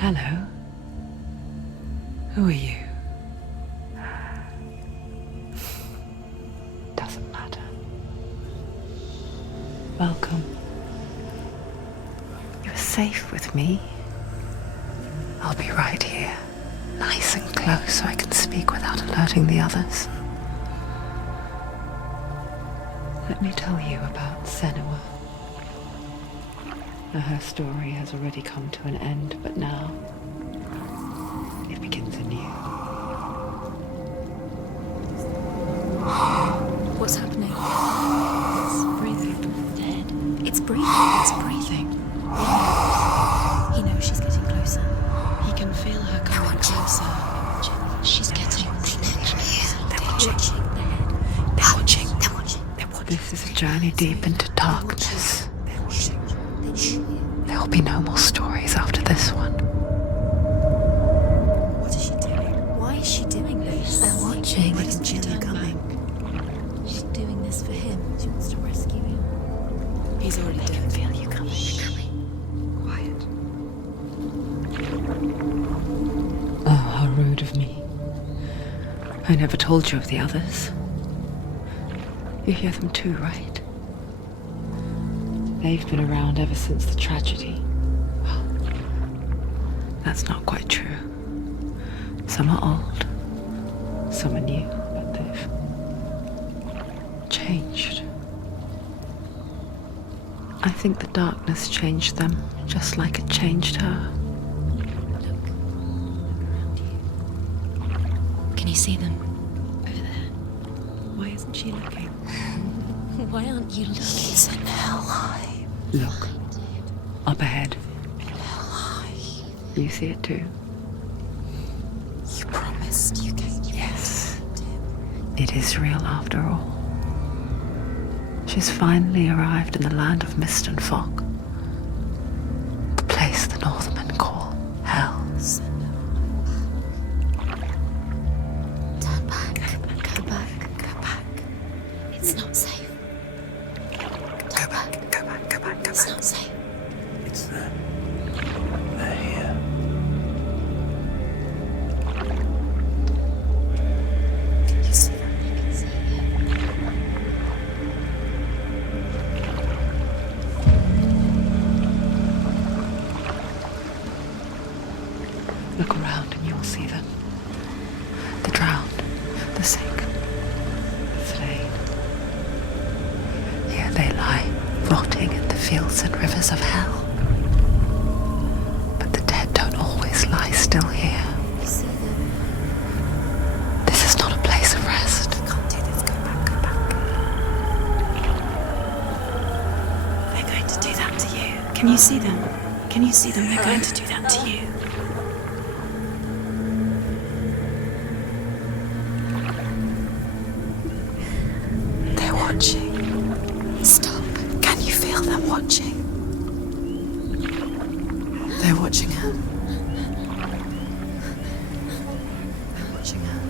Hello. Who are you? Doesn't matter. Welcome. You're safe with me. I'll be right here, nice and close so I can speak without alerting the others. Let me tell you about Senua. Her story has already come to an end, but now it begins anew. What's happening? It's breathing. Dead. It's breathing. It's breathing. Yeah. He knows she's getting closer. He can feel her coming closer. She's getting closer. They're watching. They're watching. They're watching. They're watching. This is a journey deep into darkness. There will be no more stories after this one. What is she doing? Why is she doing this? They're watching. They can feel you coming. She's doing this for him. She wants to rescue him. He's already dead. Feel you coming. Quiet. Oh, how rude of me. I never told you of the others. You hear them too, right? They've been around ever since the tragedy. Well, that's not quite true. Some are old, some are new, but they've changed. I think the darkness changed them, just like it changed her. Look. Around you. Can you see them? Over there. Why isn't she looking? Why aren't you looking? He's in hell. Look, up ahead. Hell. You see it too? You promised you gave you. Yes. It is real after all. She's finally arrived in the land of mist and fog. The place the Northmen call Hell. Turn back. Go back. Go back. It's not safe. Go back. Go back. Go back. Go It's back. not safe. It's them. They're here. You see them? I can see you. Look around and you will see them. The drowned, the sick, the slain. Here they lie, rotting in the fields and rivers of hell. But the dead don't always lie still here. You see them? This is not a place of rest. You can't do this. Go back. Go back. They're going to do that to you. Can you see them? Can you see them? They're going to do that to you. They're watching. Stop. Can you feel them watching? They're watching her. They're watching her.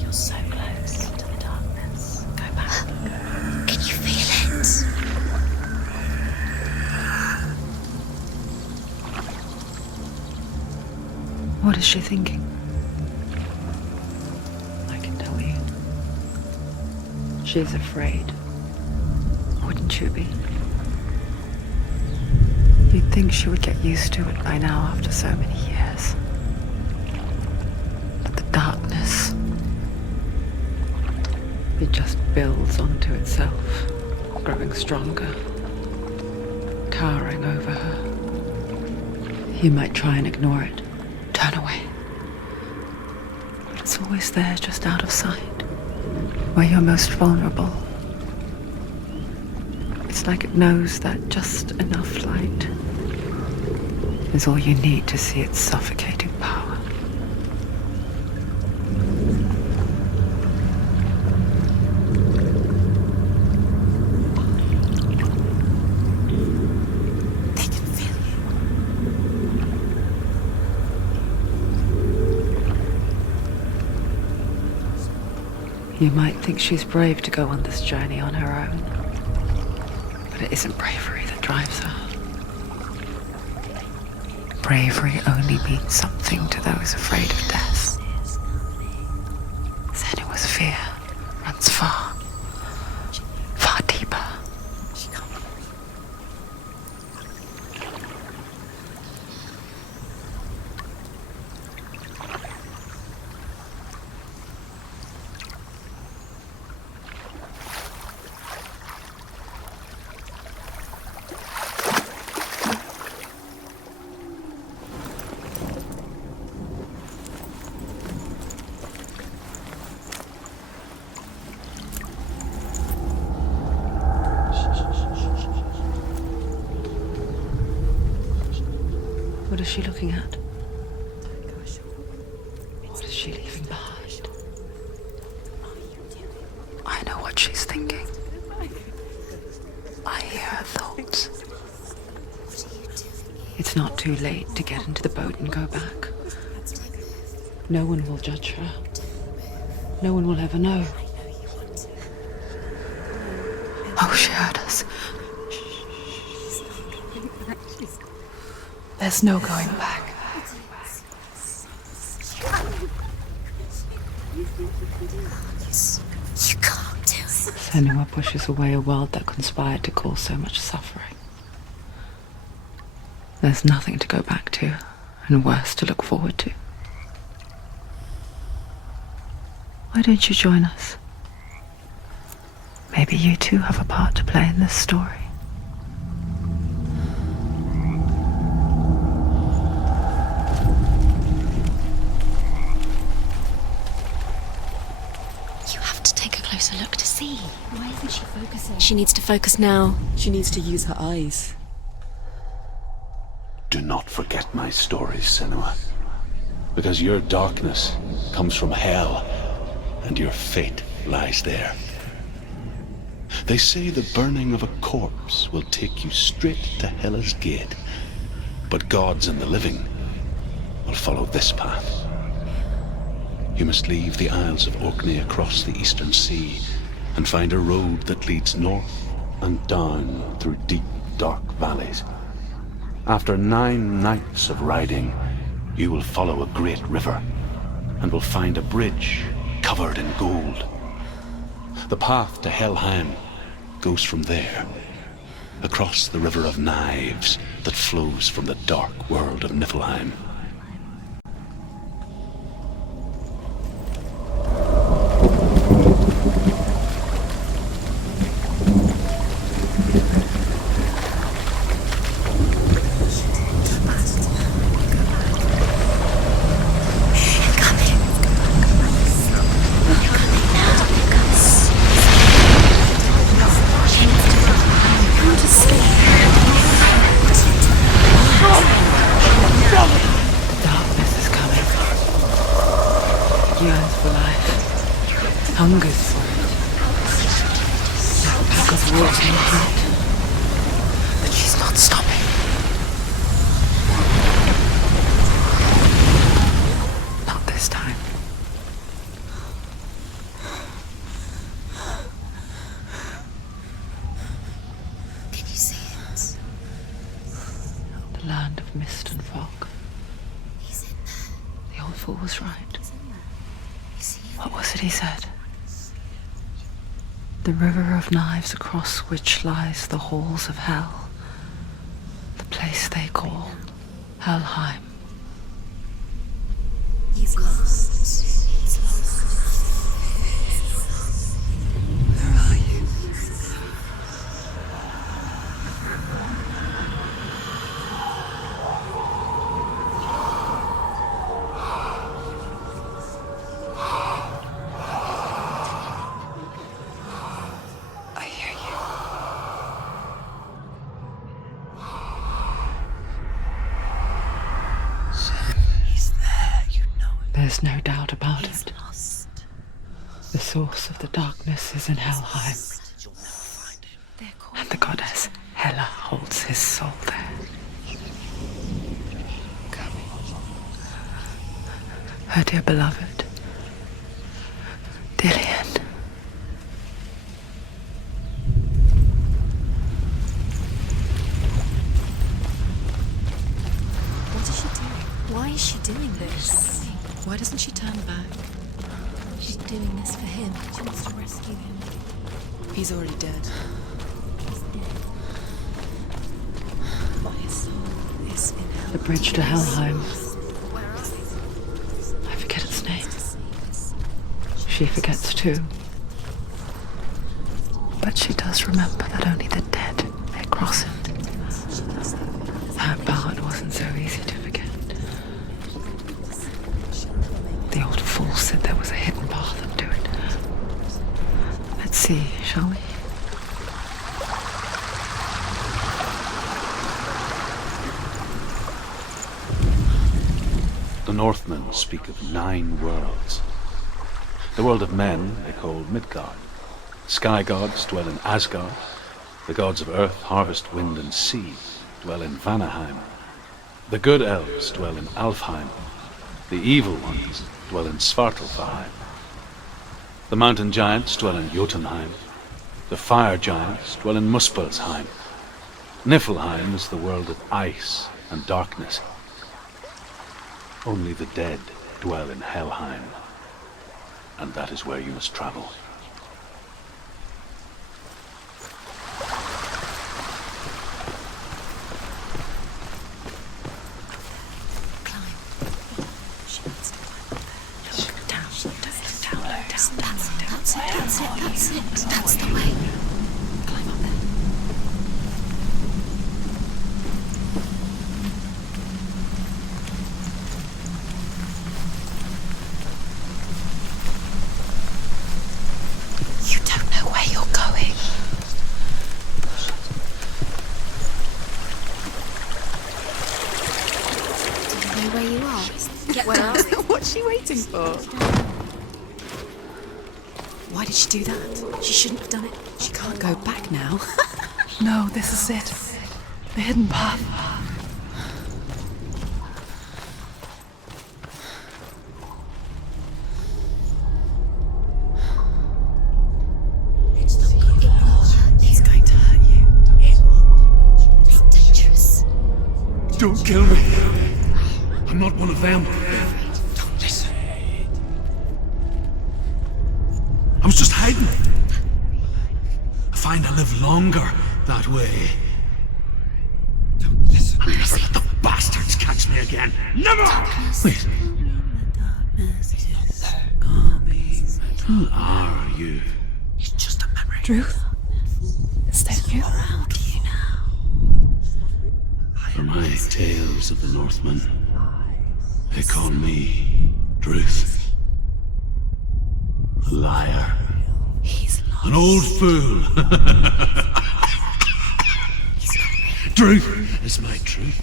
You're so close to the darkness. Go back. Can you feel it? What is she thinking? I can tell you. She's afraid. Wouldn't you be? You'd think she would get used to it by now after so many years. But the darkness, it just builds onto itself, growing stronger, towering over her. You might try and ignore it, turn away. But it's always there, just out of sight, where you're most vulnerable. It's like it knows that just enough light is all you need to see its suffocating power. They can feel you. You might think she's brave to go on this journey on her own, but it isn't bravery that drives her. bravery only means something to those afraid of death. Senua's fear runs far, far deeper. What is she looking at? What is she leaving behind? I know what she's thinking. I hear her thoughts. It's not too late to get into the boat and go back. No one will judge her. No one will ever know. Oh, she heard us. There's no going back. You can't do it. Senua pushes away a world that conspired to cause so much suffering. There's nothing to go back to, and worse to look forward to. Why don't you join us? Maybe you too have a part to play in this story. You have to take a closer look to see. Why isn't she focusing? She needs to focus now. She needs to use her eyes. Do not forget my stories, Senua. Because your darkness comes from hell, and your fate lies there. They say the burning of a corpse will take you straight to Hela's gate, but gods and the living will follow this path. You must leave the Isles of Orkney across the eastern sea and find a road that leads north and down through deep, dark valleys. After 9 nights of riding, you will follow a great river and will find a bridge covered in gold. The path to Helheim goes from there, across the river of knives that flows from the dark world of Niflheim. Yearns for life, hungers for it. Like a pack of wolves in the heat. But she's not stopping. Not this time. Can you see it? The land of mist and fog. He's in there. The old fool was right. You see him? What was it he said? The river of knives across which lies the halls of hell. The place they call Helheim. He's lost. He's lost. Where are you? I hear you. He's there, you know it. There's no doubt about He's it. lost. The source of the darkness is in Helheim, You'll never find him. and the goddess Hela holds his soul there. Her dear beloved, Dillian. What is she Why is she doing this? Why doesn't she turn back? She's doing this for him. She wants to rescue him. He's already dead. He's dead. But his soul is in hell. The bridge to Helheim. I forget its name. She forgets too. But she does remember that only the dead may cross it. That part wasn't so easy to forget. The old fool said there was a hidden path into it. Let's see, shall we? The Northmen speak of 9 worlds. The world of men they call Midgard. Sky gods dwell in Asgard. The gods of earth, harvest, wind, and sea dwell in Vanaheim. The good elves dwell in Alfheim. The evil ones dwell in Svartalfheim. The mountain giants dwell in Jotunheim. The fire giants dwell in Muspelheim. Niflheim is the world of ice and darkness. Only the dead dwell in Helheim, and that is where you must travel. That's the way. Climb up there. You don't know where you're going. Do you know where you are? Get down. What's she waiting for? Why did she do that? She shouldn't have done it. She can't go back now. No, this is it. The hidden path. He's going to hurt you. It's dangerous. Don't kill me. I'm not one of them. Don't listen. I was just hiding. I find I live longer that way. Don't listen. Never let the bastards catch me again. Never! Wait. Who are you? It's just a memory. Druth? Is that you? For my tales of the Northmen, they call me Druth. A liar. He's lost. An old fool. Truth is my truth.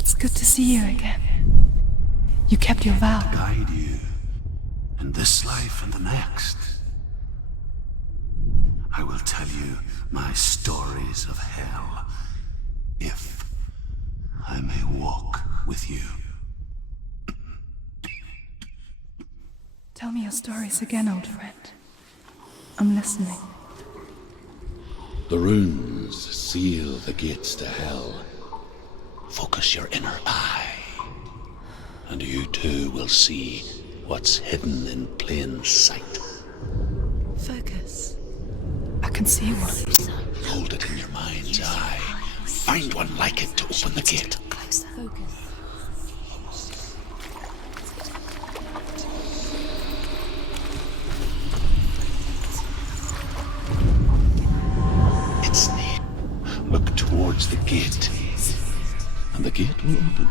It's good to see you again. You kept your vow. Guide you in this life and the next. I will tell you my stories of hell, if I may walk with you. Tell me your stories again, old friend. I'm listening. The runes seal the gates to hell. Focus your inner eye, and you too will see what's hidden in plain sight. Focus. I can see one. Hold it in your mind's eye. Find one like it to open the gate. Closer. It's near. Look towards the gate, and the gate will open.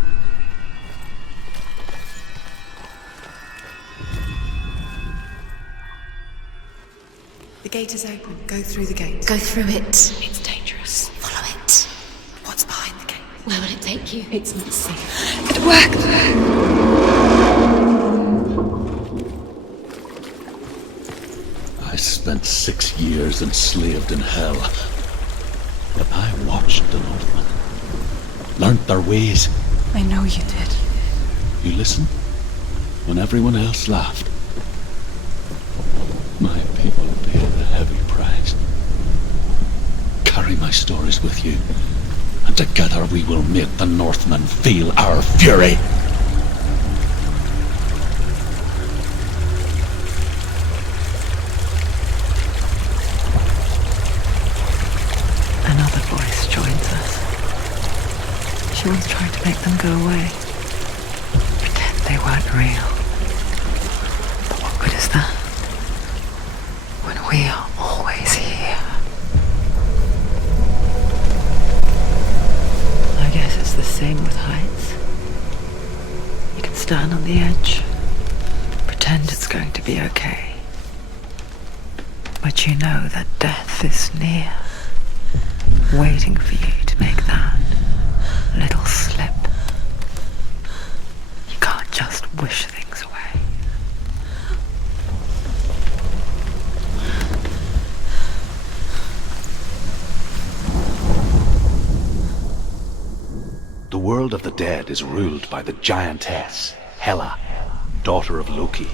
The gate is open. Go through the gate. Go through it. It's dangerous. Follow it. What's behind the gate? Where will it take you? It's not safe. It worked! I spent 6 years enslaved in hell. But I watched the Northmen, learnt their ways. I know you did. You listened when everyone else laughed. My people paid a heavy price. Carry my stories with you, and Together we will make the Northmen feel our fury. Another voice joins us. She once tried to make them go away. Pretend they weren't real. But what good is that? When we are always here. I guess it's the same with heights. You can stand on the edge, pretend it's going to be okay. But you know that death is near, waiting for you to make that little slip. You can't just wish things away. The world of the dead is ruled by the giantess, Hela, daughter of Loki.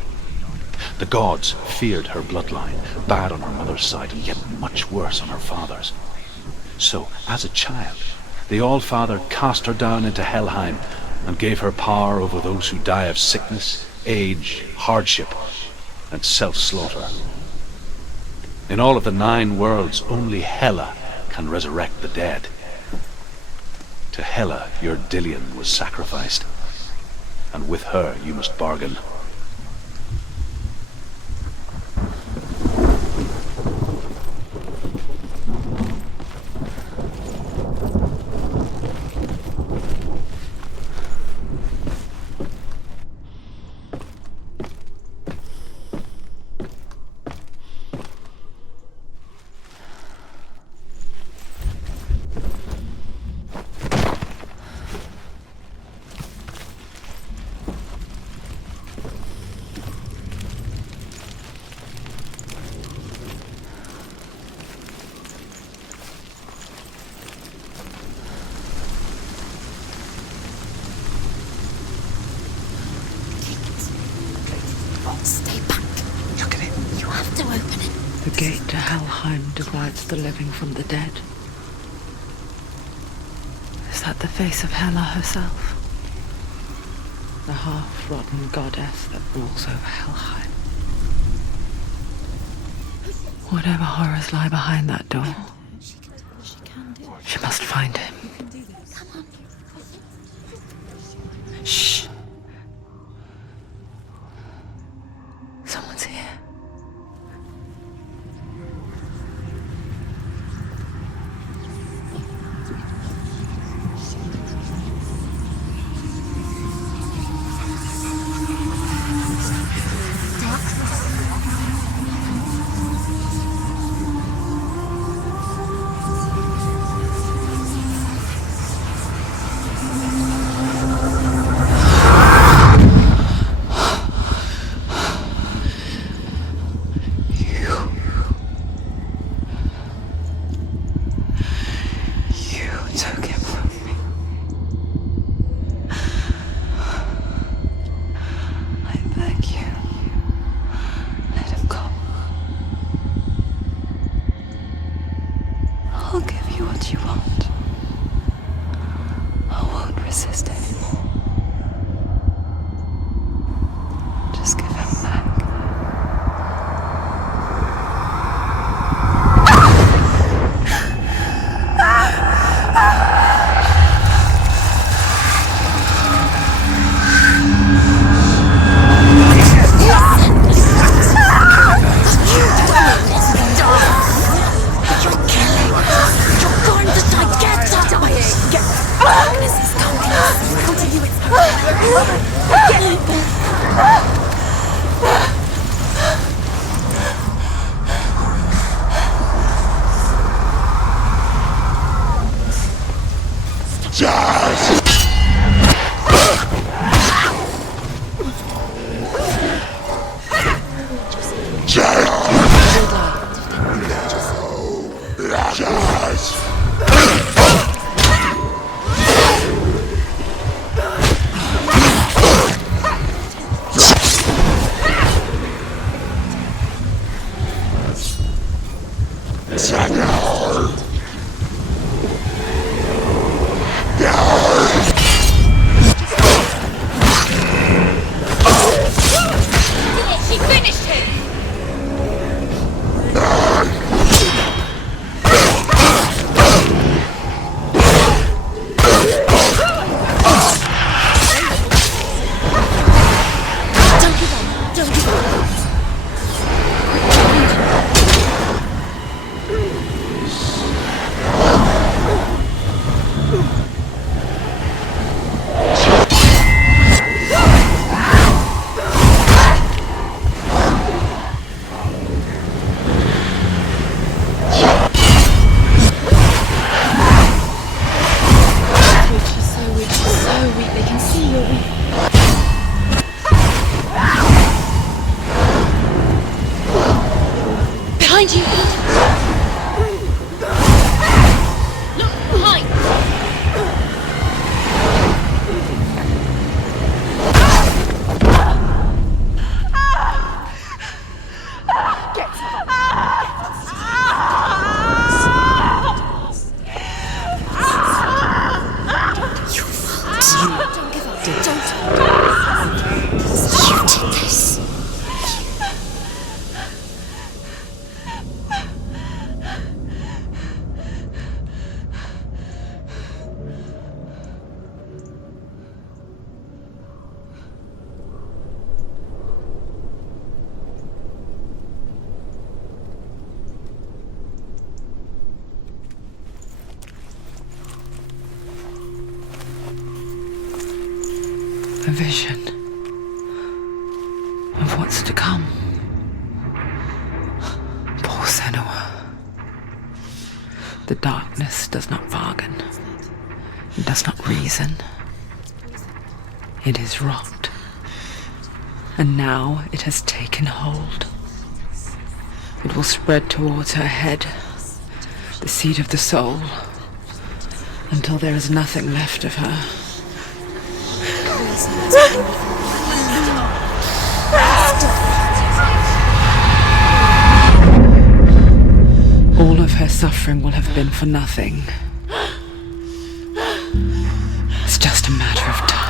The gods feared her bloodline, bad on her mother's side and yet much worse on her father's. So, as a child, the All-Father cast her down into Helheim and gave her power over those who die of sickness, age, hardship, and self-slaughter. In all of the 9 worlds, only Hela can resurrect the dead. To Hela, your Dillion was sacrificed, and with her you must bargain. Stay back. Look at it. You have to open it. The gate to Helheim divides the living from the dead. Is that the face of Hela herself? The half-rotten goddess that rules over Helheim. Whatever horrors lie behind that door, She can do it. she must find him. Come on. Shh. Someone's here. Took him from me. I beg you, let him go. I'll give you what you want. I won't resist anymore. Just give him back. did. You did this. A vision of what's to come. Poor Senua. The darkness does not bargain. It does not reason. It is wrought. And now it has taken hold. It will spread towards her head, the seat of the soul, until there is nothing left of her. All of her suffering will have been for nothing. It's just a matter of time.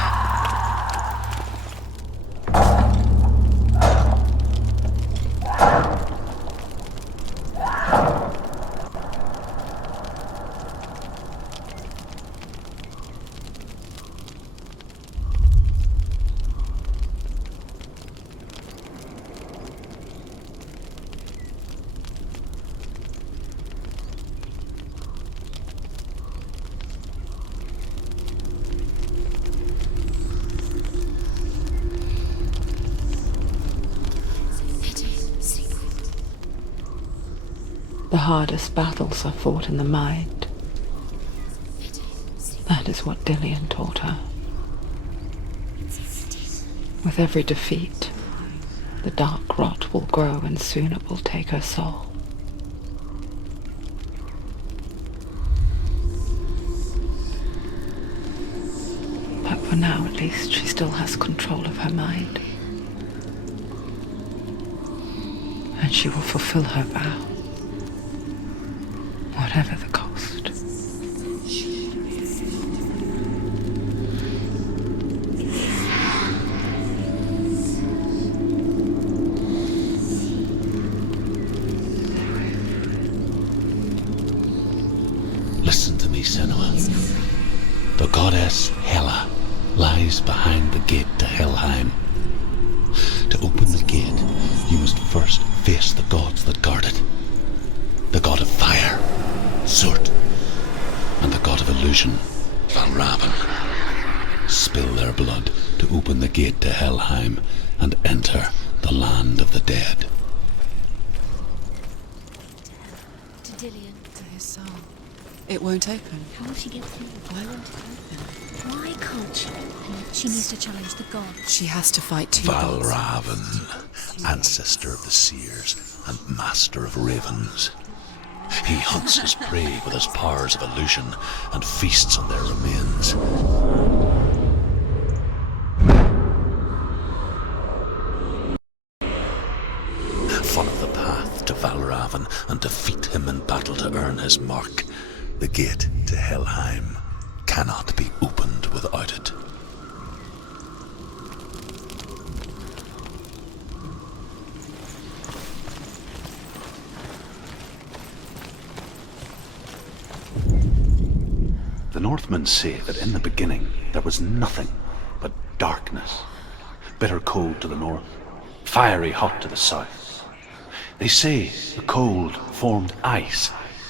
The hardest battles are fought in the mind. That is what Dillian taught her. With every defeat, the dark rot will grow and soon it will take her soul. But for now, at least, she still has control of her mind. And she will fulfill her vow. Whatever the cost. Listen to me, Senua. The goddess Hela lies behind the gate to Helheim. To open the gate, you must first face the gods that guard it. The god of fire, Surt, and the god of illusion, Valravan. Spill their blood to open the gate to Helheim and enter the land of the dead. To Dillian. To his soul. It won't open. How will she get through? Why won't it open? Why can't she? She needs to challenge the gods. She has to fight two gods. Valravan, ancestor of the seers and master of ravens. He hunts his prey with his powers of illusion and feasts on their remains. Follow the path to Valravan and defeat him in battle to earn his mark. The gate to Helheim cannot be opened without it. The Northmen say that in the beginning there was nothing but darkness. Bitter cold to the north, fiery hot to the south. They say the cold formed ice,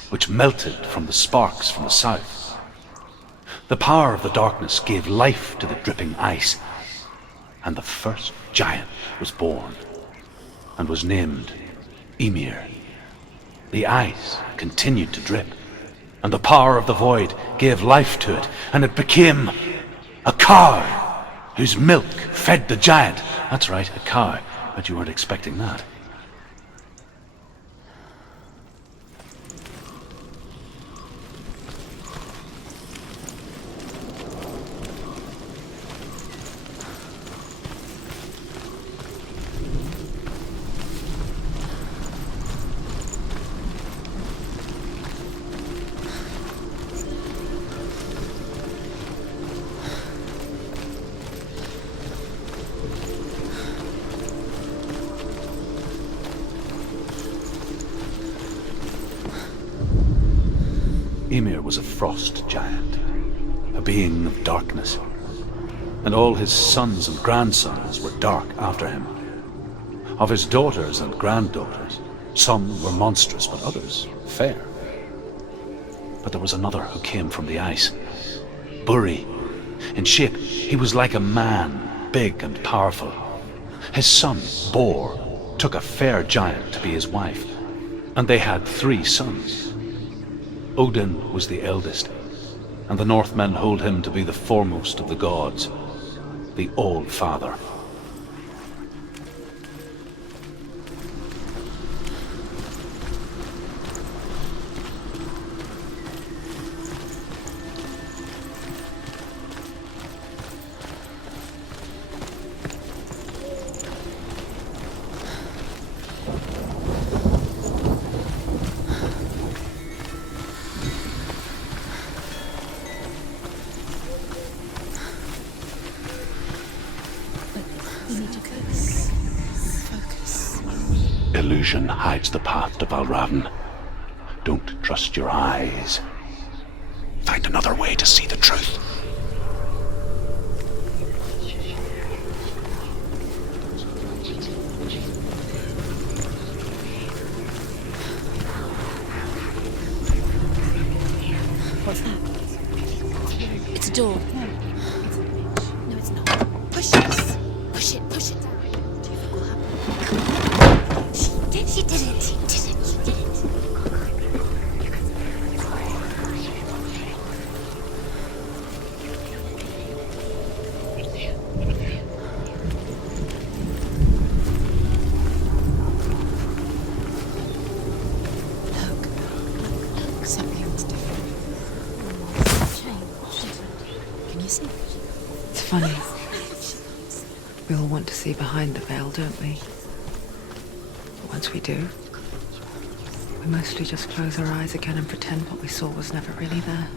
which melted from the sparks from the south. The power of the darkness gave life to the dripping ice, and the first giant was born, and was named Ymir. The ice continued to drip, and the power of the void gave life to it, and it became a cow, whose milk fed the giant. That's right, a cow. Bet you weren't expecting that. Ymir was a frost giant, a being of darkness, and all his sons and grandsons were dark after him. Of his daughters and granddaughters, some were monstrous, but others fair. But there was another who came from the ice, Buri. In shape, he was like a man, big and powerful. His son, Bor, took a fair giant to be his wife, and they had 3 sons. Odin was the eldest, and the Northmen hold him to be the foremost of the gods, the All-Father. We need to focus. Focus. Illusion hides the path to Valravn. Don't trust your eyes. Find another way to see the truth. What's that? It's a door. No, it's not. Push this. Push it. Push it. Do you think will happen? She did it. She did it. She did it. Look, something's different. Can you see? It's funny. We all want to see behind the veil, don't we? But once we do, we mostly just close our eyes again and pretend what we saw was never really there.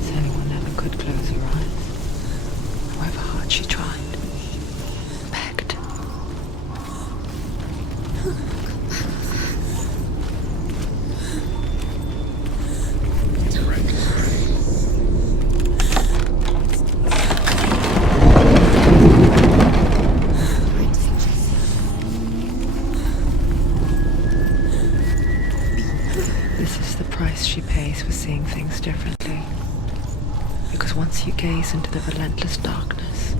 Senua never could close her eyes, however hard she tried. Begged. This is the price she pays for seeing things differently. Because once you gaze into the relentless darkness,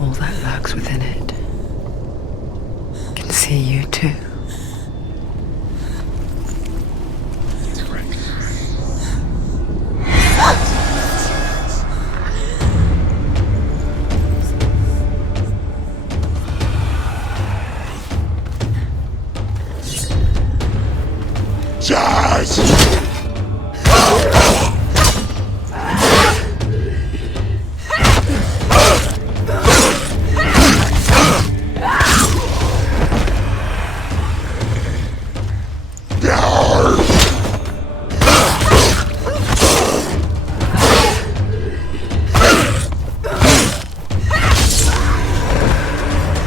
all that lurks within it can see you too.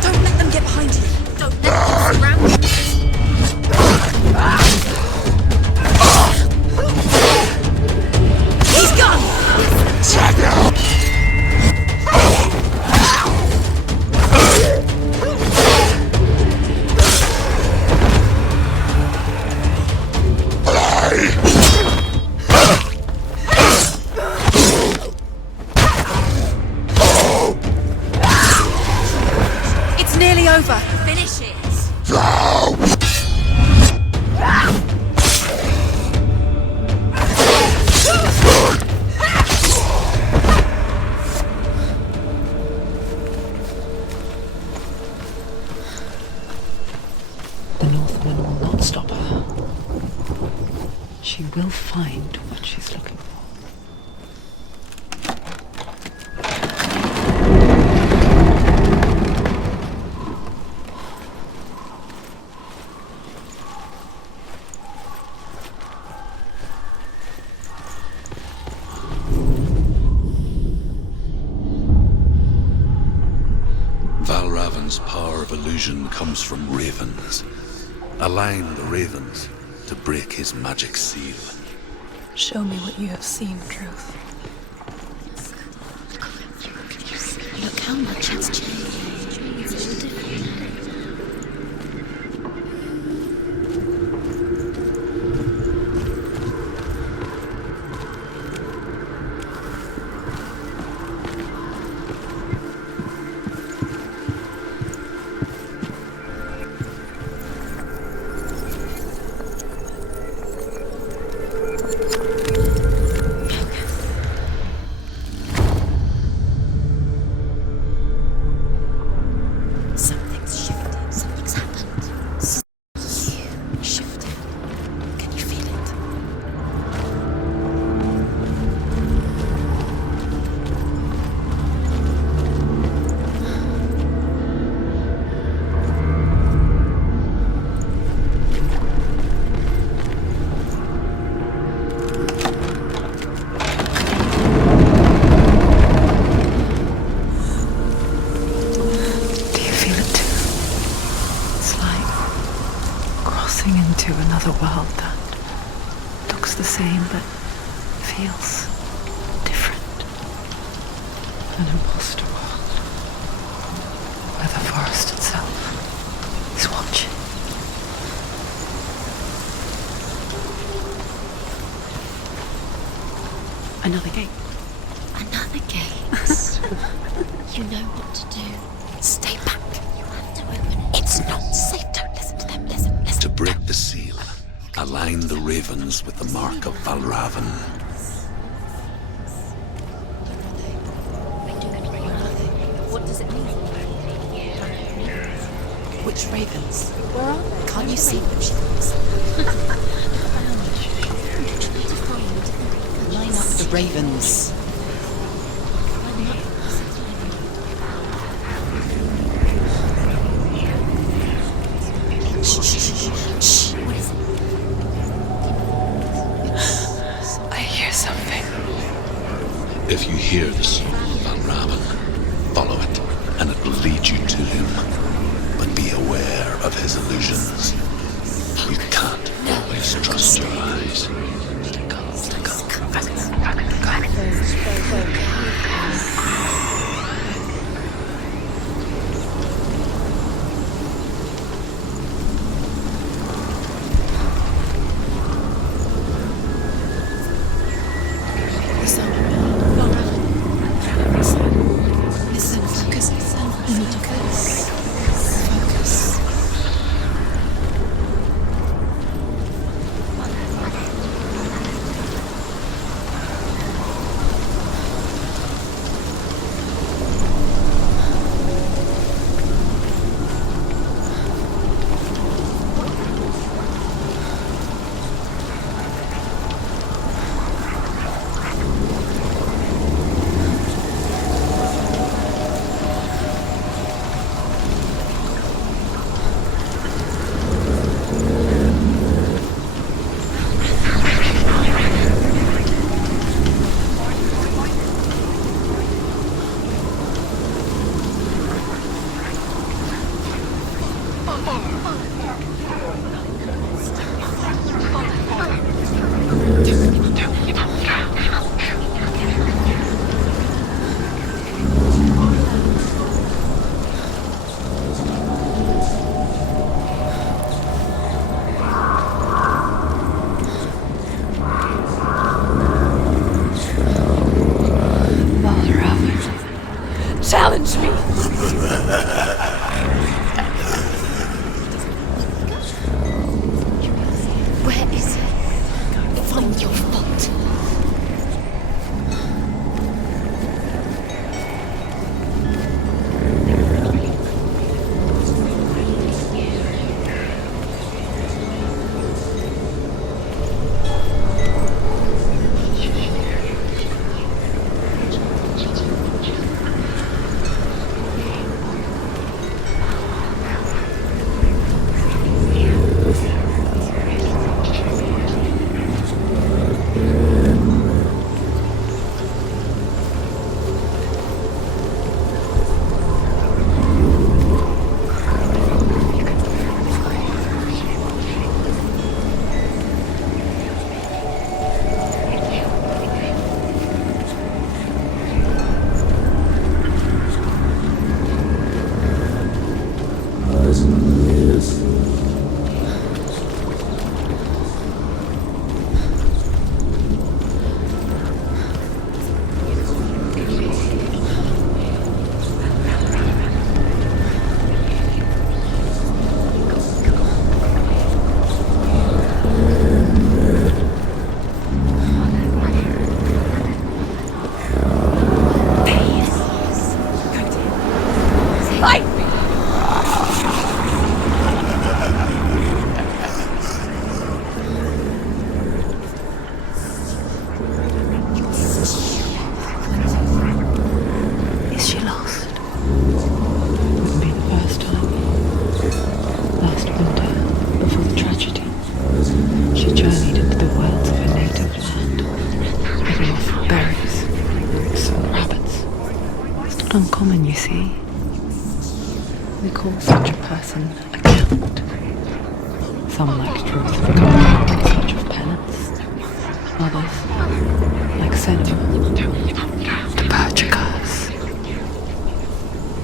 Don't let them get behind you. Don't let them surround you. He's gone! It's nearly over. Finish it. The Northmen will not stop her. She will find what she's looking for. Valravn's power of illusion comes from ravens. Align the ravens to break his magic seal. Show me what you have seen, Truth. Look how much it's changed. It's all different now. Something's shifted. Something's happened. You shifted. Can you feel it? Do you feel it too? It's like crossing into another world that looks the same but feels different. An imposter world where the forest itself is watching. Another gate. Another gate. You know what to do. Stay back. You have to open it. It's not safe. Don't listen to them. Listen. To break the seal, align the ravens with the mark of Valravn. What does it mean? Which ravens? Where are they? Can't you see them? Line up the ravens. Shh. What is it? I hear something. If you hear the song of Valravn, follow it, and it will lead you to him. But be aware of his illusions. You can't always trust your eyes. Listen, focus. You need to focus. Focus. not uncommon, you see. We call such a person a count. Some like truth become in search of penance. Others, like Senua, to purge a curse.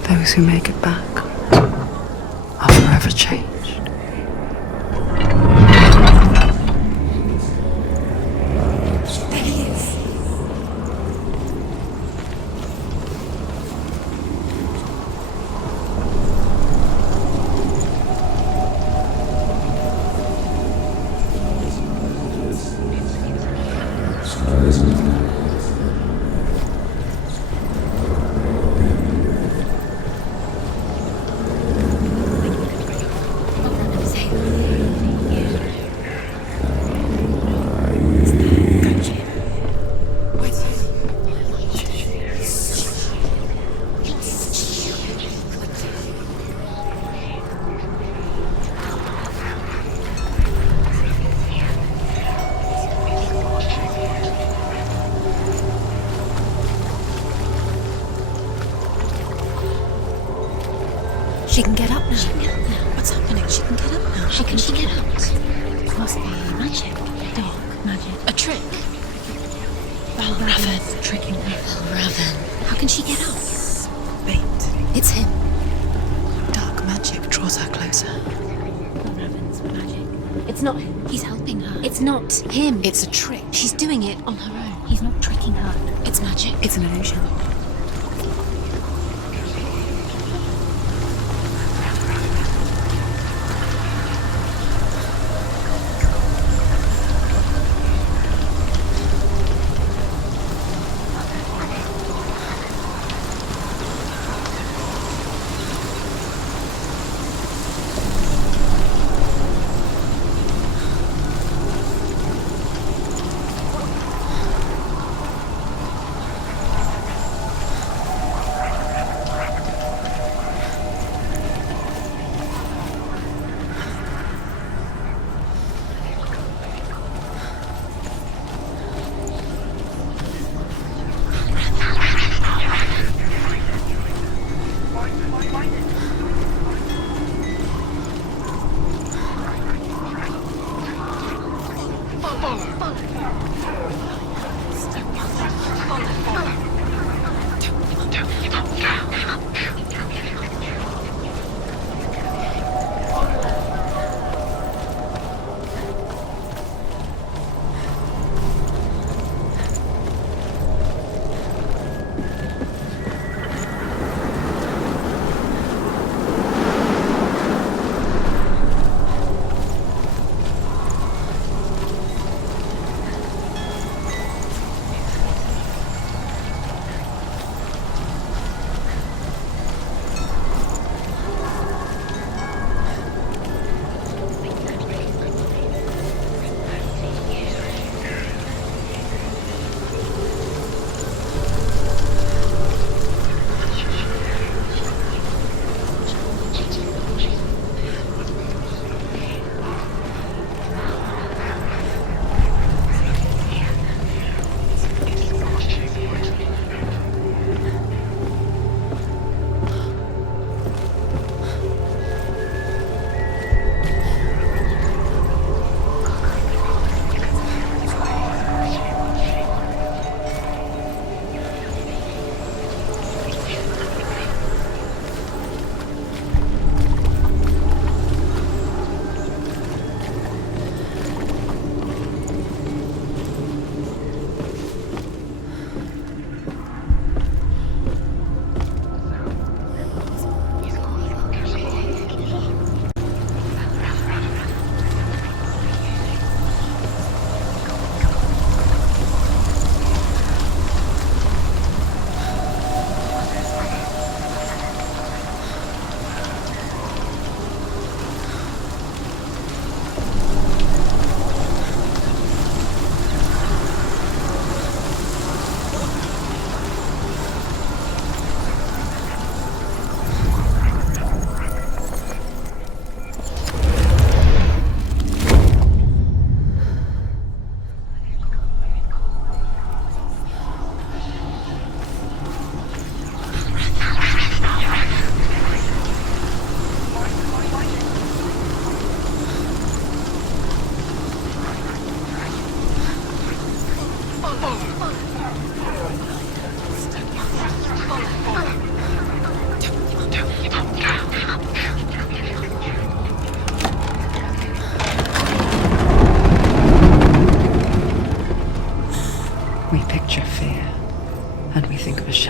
Those who make it back are forever changed. There he is. She can get up now. What's happening? She can get up now. How can she get out? It must be magic. Dark magic. A trick? Raven tricking her. Raven. How can she get out? Bait. It's him. Dark magic draws her closer. Raven's magic. It's not him. He's helping her. It's not him. It's a trick. She's doing it on her own. He's not tricking her. It's magic. It's an illusion.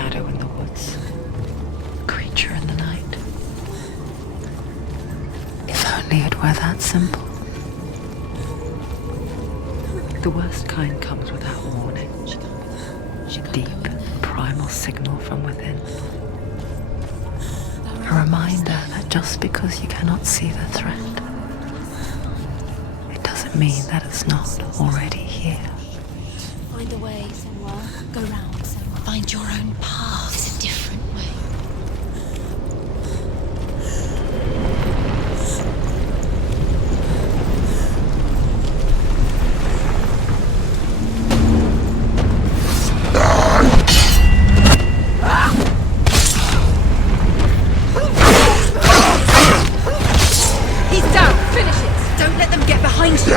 shadow in the woods, a creature in the night. If only it were that simple. The worst kind comes without warning. A deep, primal signal from within. A reminder that just because you cannot see the threat, it doesn't mean that it's not already here. Find a way, Senua. Go round, Senua. Find your own path. There's a different way. He's down. Finish it. Don't let them get behind you.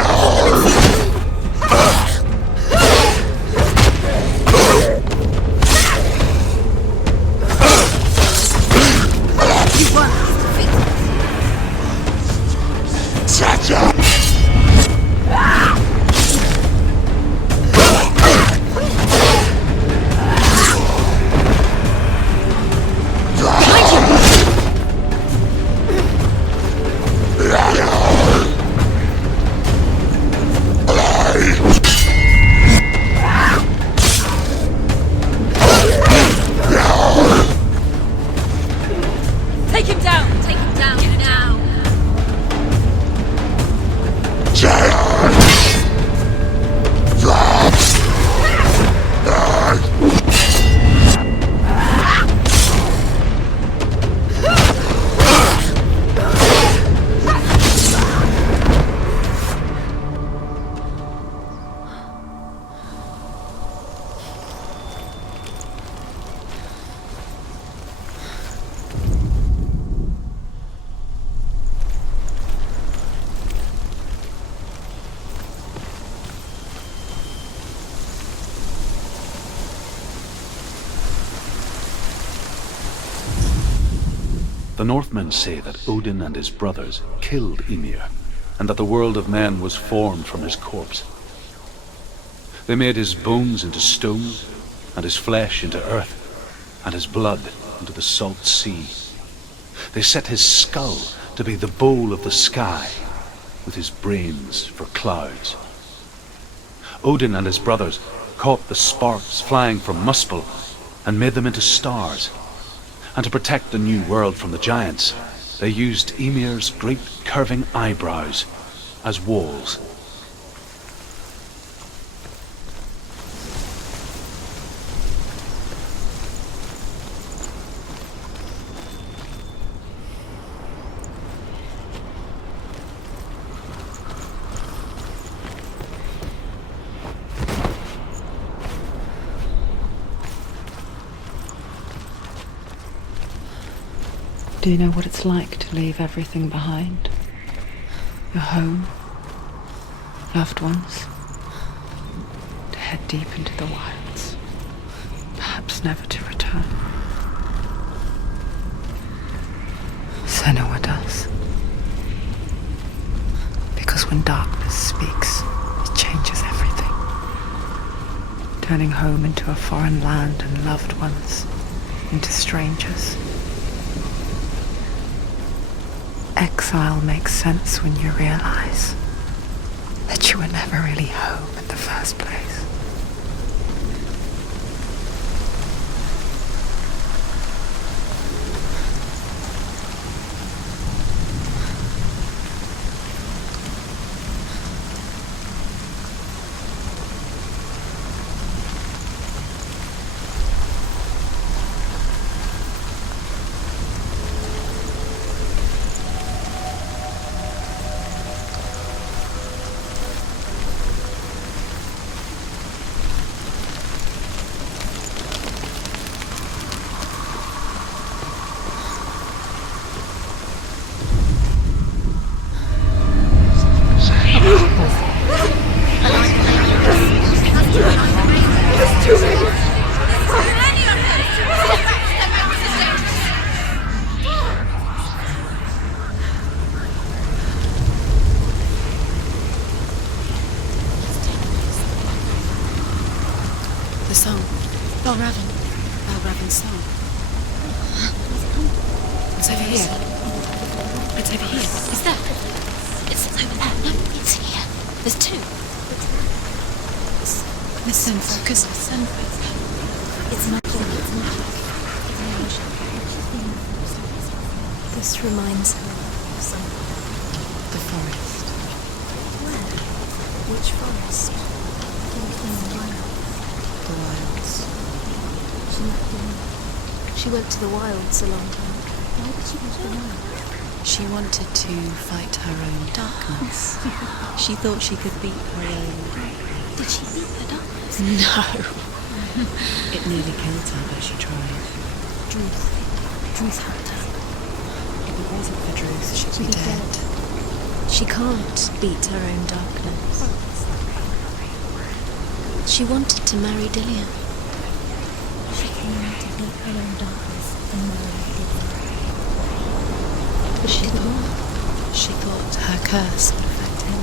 You won. Take him down. Take him down now. The Northmen say that Odin and his brothers killed Ymir, and that the world of men was formed from his corpse. They made his bones into stone, and his flesh into earth, and his blood into the salt sea. They set his skull to be the bowl of the sky, with his brains for clouds. Odin and his brothers caught the sparks flying from Muspel and made them into stars. And to protect the new world from the giants, they used Ymir's great curving eyebrows as walls. Do you know what it's like to leave everything behind? Your home, loved ones, to head deep into the wilds, perhaps never to return. Senua does. Because when darkness speaks, it changes everything, turning home into a foreign land and loved ones into strangers. Exile makes sense when you realize that you were never really home in the first place. It's over here. It's over here. Is that? It's over there. No, it's here. There's two. Listen, focus. Listen. It's magic. It's magic. This reminds her of something. The forest. Where? Which forest? The wilds. She went to the wilds a long time. Why did she go to the wilds? She wanted to fight her own darkness. She thought she could beat her own. Did she beat the darkness? No. It nearly killed her, but she tried. Druth helped her. If it wasn't for Druth, she'd be dead. She can't beat her own darkness. She wanted to marry Dillian. She wanted to beat her own darkness and marry Dillian. But she didn't. She thought her curse would affect him.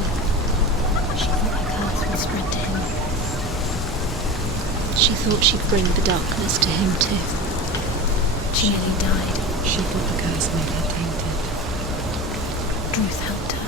She thought her curse would spread to him. She thought she'd bring the darkness to him too. She nearly died. She thought the curse made her tainted. Druth helped her.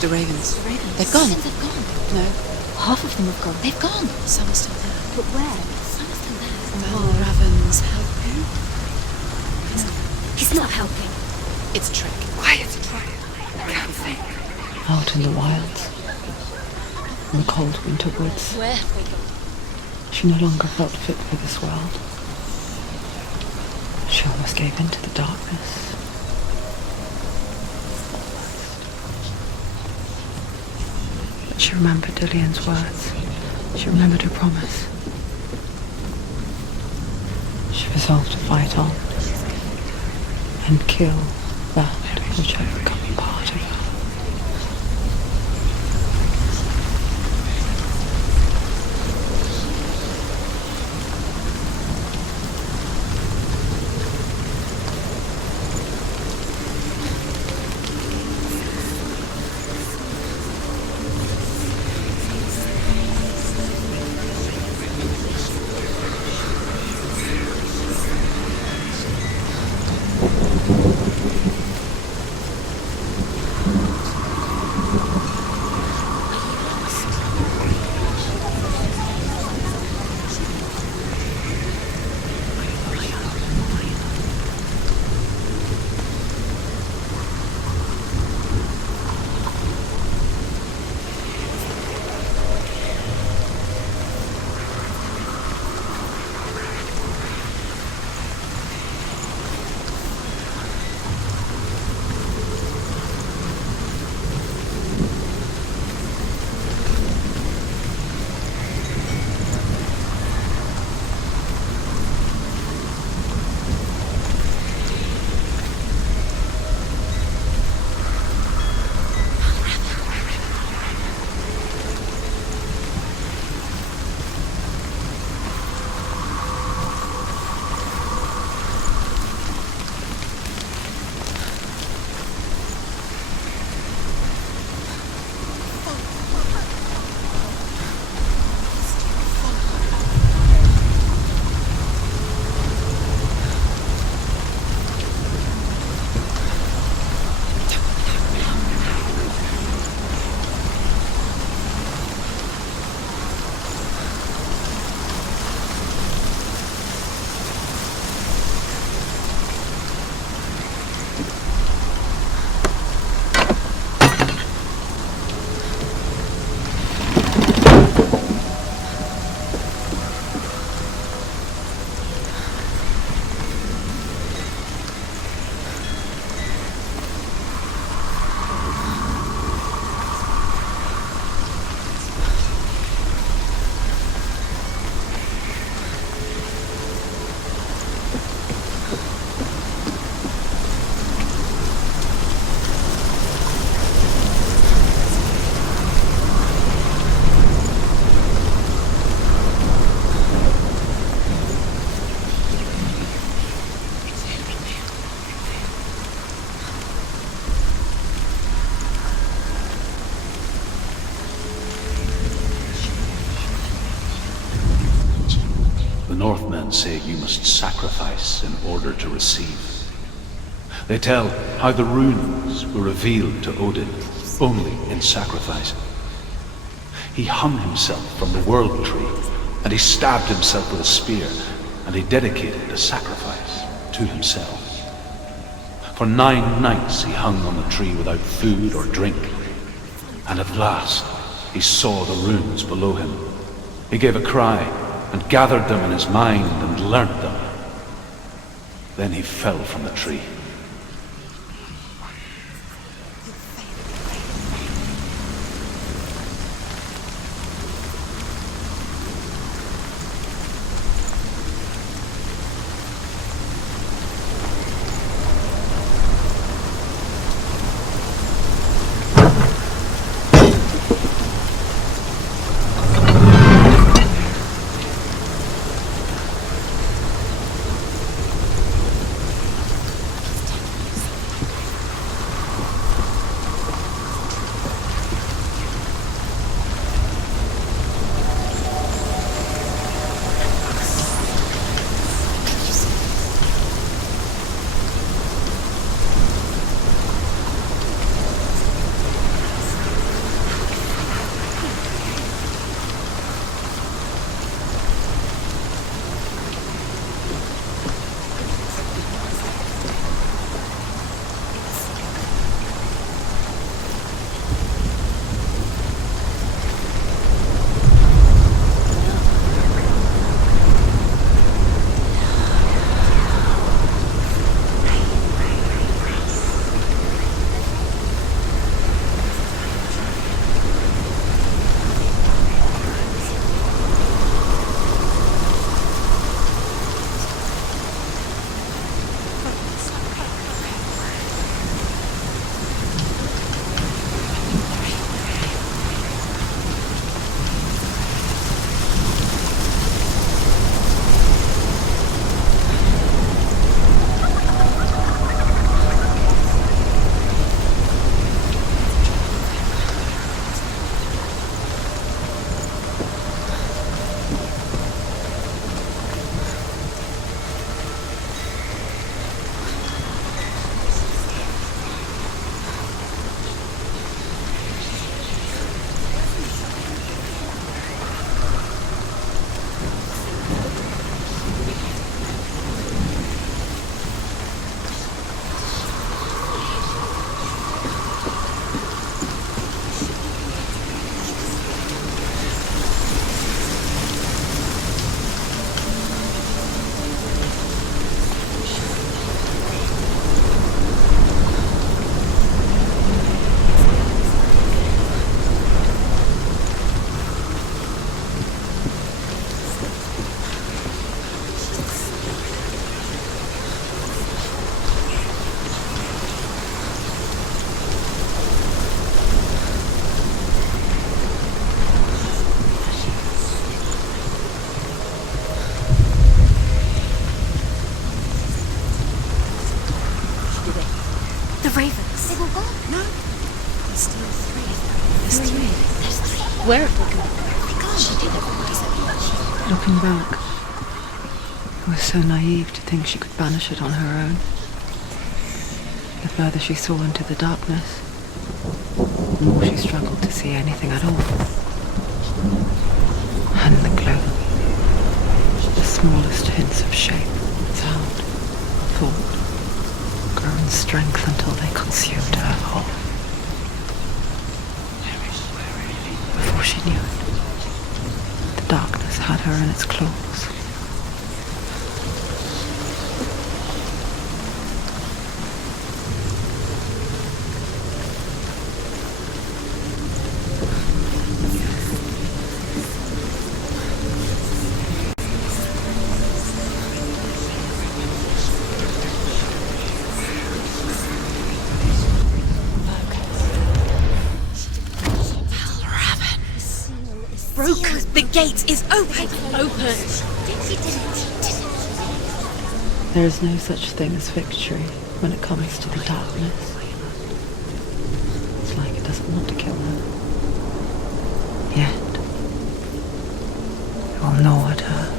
The ravens. The ravens. They've gone. They've gone. No. Half of them have gone. They've gone. Some are still there. But where? Some are still there. Well, Raven's helping. He's not helping. It's a trick. Quiet. Out in the wilds, in the cold winter woods, Where have they gone? she no longer felt fit for this world. She almost gave in to the darkness. But she remembered Dillian's words. She remembered her promise. She resolved to fight on and kill that which had become part of her. say you must sacrifice in order to receive. They tell how the runes were revealed to Odin only in sacrifice. He hung himself from the world tree, and he stabbed himself with a spear, and he dedicated a sacrifice to himself. For 9 nights he hung on the tree without food or drink, and at last he saw the runes below him. He gave a cry and gathered them in his mind and learnt them. Then he fell from the tree. Where have they gone? She didn't recognize it. Looking back, I was so naive to think she could banish it on her own. The further she saw into the darkness, the more she struggled to see anything at all. And the glow, the smallest hints of shape, sound, thought, grow in strength until they consumed her whole. Before she knew it, the darkness had her in its claws. Broken. The gate is open. Open. There is no such thing as victory when it comes to the darkness. It's like it doesn't want to kill her. Yet, it will gnaw at her,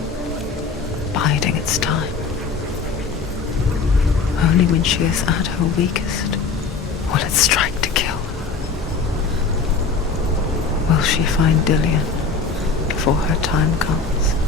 biding its time. Only when she is at her weakest will it strike to kill. Will she find Dillian before her time comes?